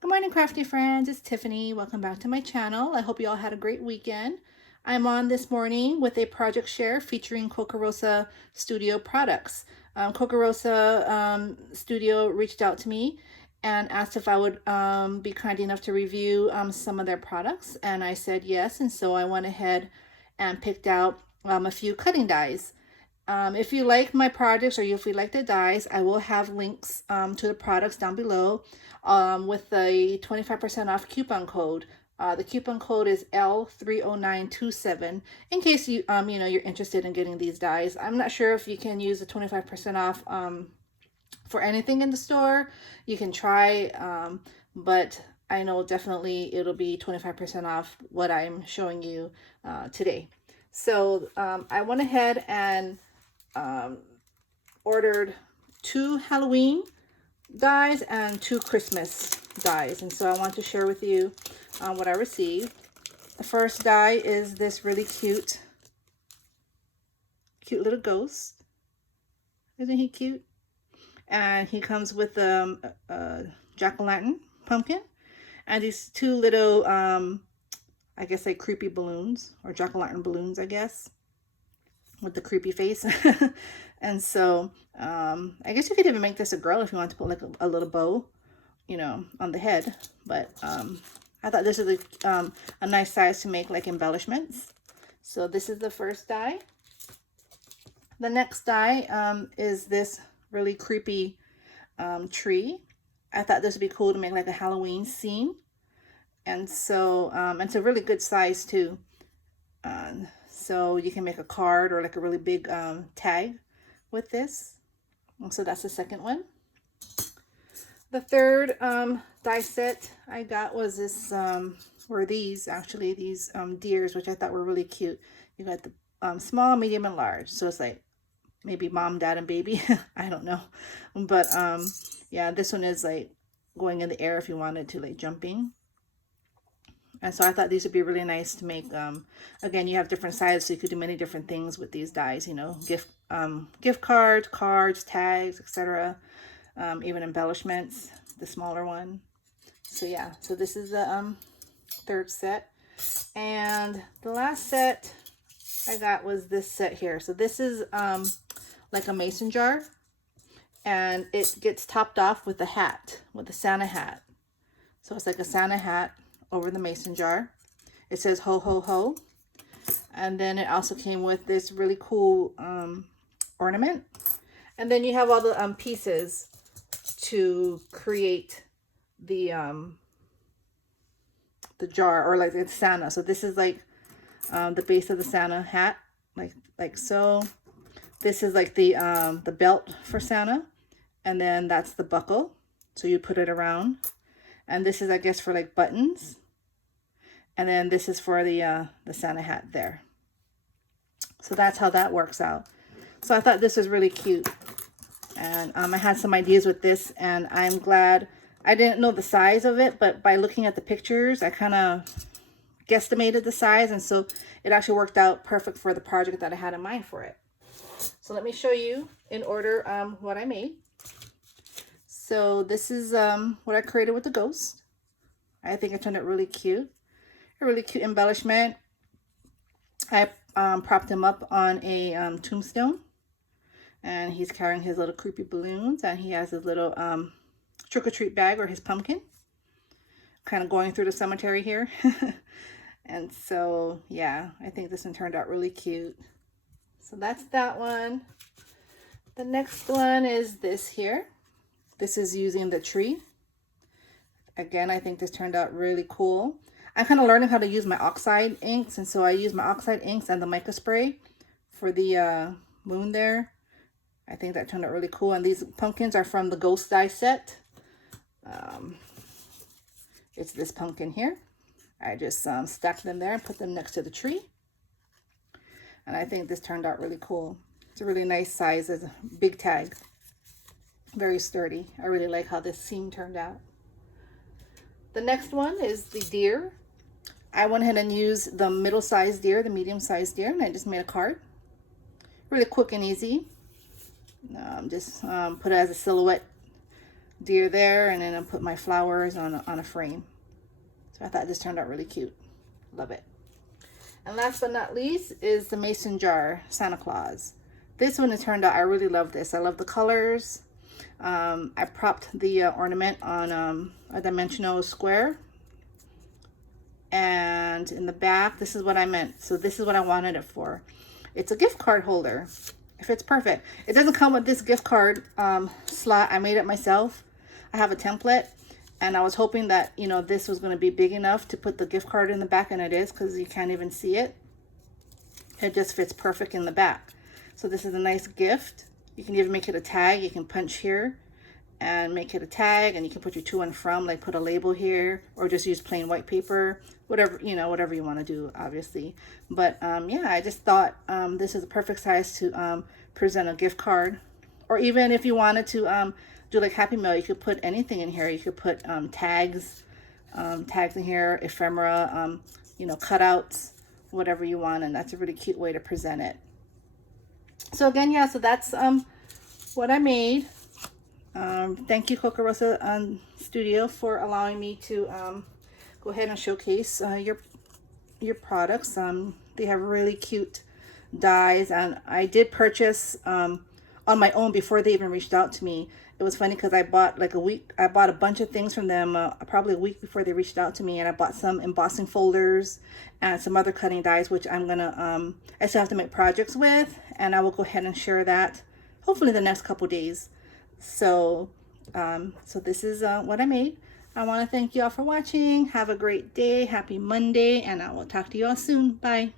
Good morning, crafty friends. It's Tiffany. Welcome back to my channel. I hope you all had a great weekend. I'm on this morning with a project share featuring Kokorosa Studio products. Kokorosa Studio reached out to me and asked if I would be kind enough to review some of their products, and I said yes, and so I went ahead and picked out a few cutting dies. If you like my projects or if you like the dies, I will have links to the products down below with the 25% off coupon code. The coupon code is L30927 in case you're interested in getting these dies. I'm not sure if you can use the 25% off for anything in the store. You can try, but I know definitely it'll be 25% off what I'm showing you today. So I went ahead and ordered 2 Halloween dies and 2 Christmas dies, and so I want to share with you what I received. The first die is this really cute little ghost. Isn't he cute? And he comes with a jack-o'-lantern pumpkin and these 2 little I guess like creepy balloons, or jack-o'-lantern balloons, I guess, with the creepy face. And so I guess you could even make this a girl if you want to put like a little bow, on the head. But I thought this is a nice size to make like embellishments. So this is the first die. The next die is this really creepy tree. I thought this would be cool to make like a Halloween scene. And so it's a really good size too. So you can make a card or like a really big tag with this. And so that's the second one. The third die set I got was this, were these actually, these deers, which I thought were really cute. You got the small, medium, and large. So it's like maybe mom, dad, and baby. I don't know. But yeah, this one is like going in the air if you wanted to, like jumping. And so I thought these would be really nice to make. Again, you have different sizes, so you could do many different things with these dies, gift cards, tags, etc. Even embellishments, the smaller one. So yeah, so this is the third set. And the last set I got was this set here. So this is like a mason jar, and it gets topped off with a hat, with a Santa hat. So it's like a Santa hat over the mason jar. It says ho ho ho. And then it also came with this really cool ornament. And then you have all the pieces to create the jar, or like it's Santa. So this is like the base of the Santa hat, like so. This is like the belt for Santa, and then that's the buckle. So you put it around. And this is, I guess, for like buttons. And then this is for the Santa hat there. So that's how that works out. So I thought this was really cute. And I had some ideas with this, and I'm glad. I didn't know the size of it, but by looking at the pictures, I kind of guesstimated the size. And so it actually worked out perfect for the project that I had in mind for it. So let me show you in order what I made. So this is what I created with the ghost. I think it turned out really cute. A really cute embellishment. I propped him up on a tombstone. And he's carrying his little creepy balloons. And he has his little trick-or-treat bag, or his pumpkin. Kind of going through the cemetery here. And so, yeah, I think this one turned out really cute. So that's that one. The next one is this here. This is using the tree. Again, I think this turned out really cool. I'm kind of learning how to use my oxide inks, and so I use my oxide inks and the mica spray for the moon there. I think that turned out really cool. And these pumpkins are from the Ghost Die set. It's this pumpkin here. I just stacked them there and put them next to the tree. And I think this turned out really cool. It's a really nice size. It's a big tag. Very sturdy. I really like how this seam turned out. The next one is the deer. I went ahead and used the middle-sized deer, the medium-sized deer, and I just made a card. Really quick and easy. Just put it as a silhouette deer there, and then I'll put my flowers on a frame. So I thought this turned out really cute. Love it. And last but not least is the mason jar Santa Claus. This one has turned out, I really love this. I love the colors. I propped the ornament on a dimensional square. And in the back, this is what I meant. So this is what I wanted it for. It's a gift card holder. It fits perfect. It doesn't come with this gift card slot. I made it myself. I have a template. And I was hoping that, you know, this was going to be big enough to put the gift card in the back, and it is, because you can't even see it. It just fits perfect in the back. So this is a nice gift. You can even make it a tag. You can punch here and make it a tag, and you can put your to and from, like put a label here, or just use plain white paper, whatever, you know, whatever you want to do, obviously. But yeah, I just thought this is a perfect size to present a gift card. Or even if you wanted to do like Happy Mail, you could put anything in here. You could put tags in here, ephemera, you know, cutouts, whatever you want, and that's a really cute way to present it. So again, yeah, so that's what I made. Thank you, Kokorosa Studio, for allowing me to go ahead and showcase your products. They have really cute dies, and I did purchase on my own before they even reached out to me. It was funny because I bought a bunch of things from them probably a week before they reached out to me, and I bought some embossing folders and some other cutting dies, which I'm gonna I still have to make projects with, and I will go ahead and share that hopefully the next couple days. So so this is what I made. I want to thank you all for watching. Have a great day. Happy Monday, and I will talk to you all soon. Bye.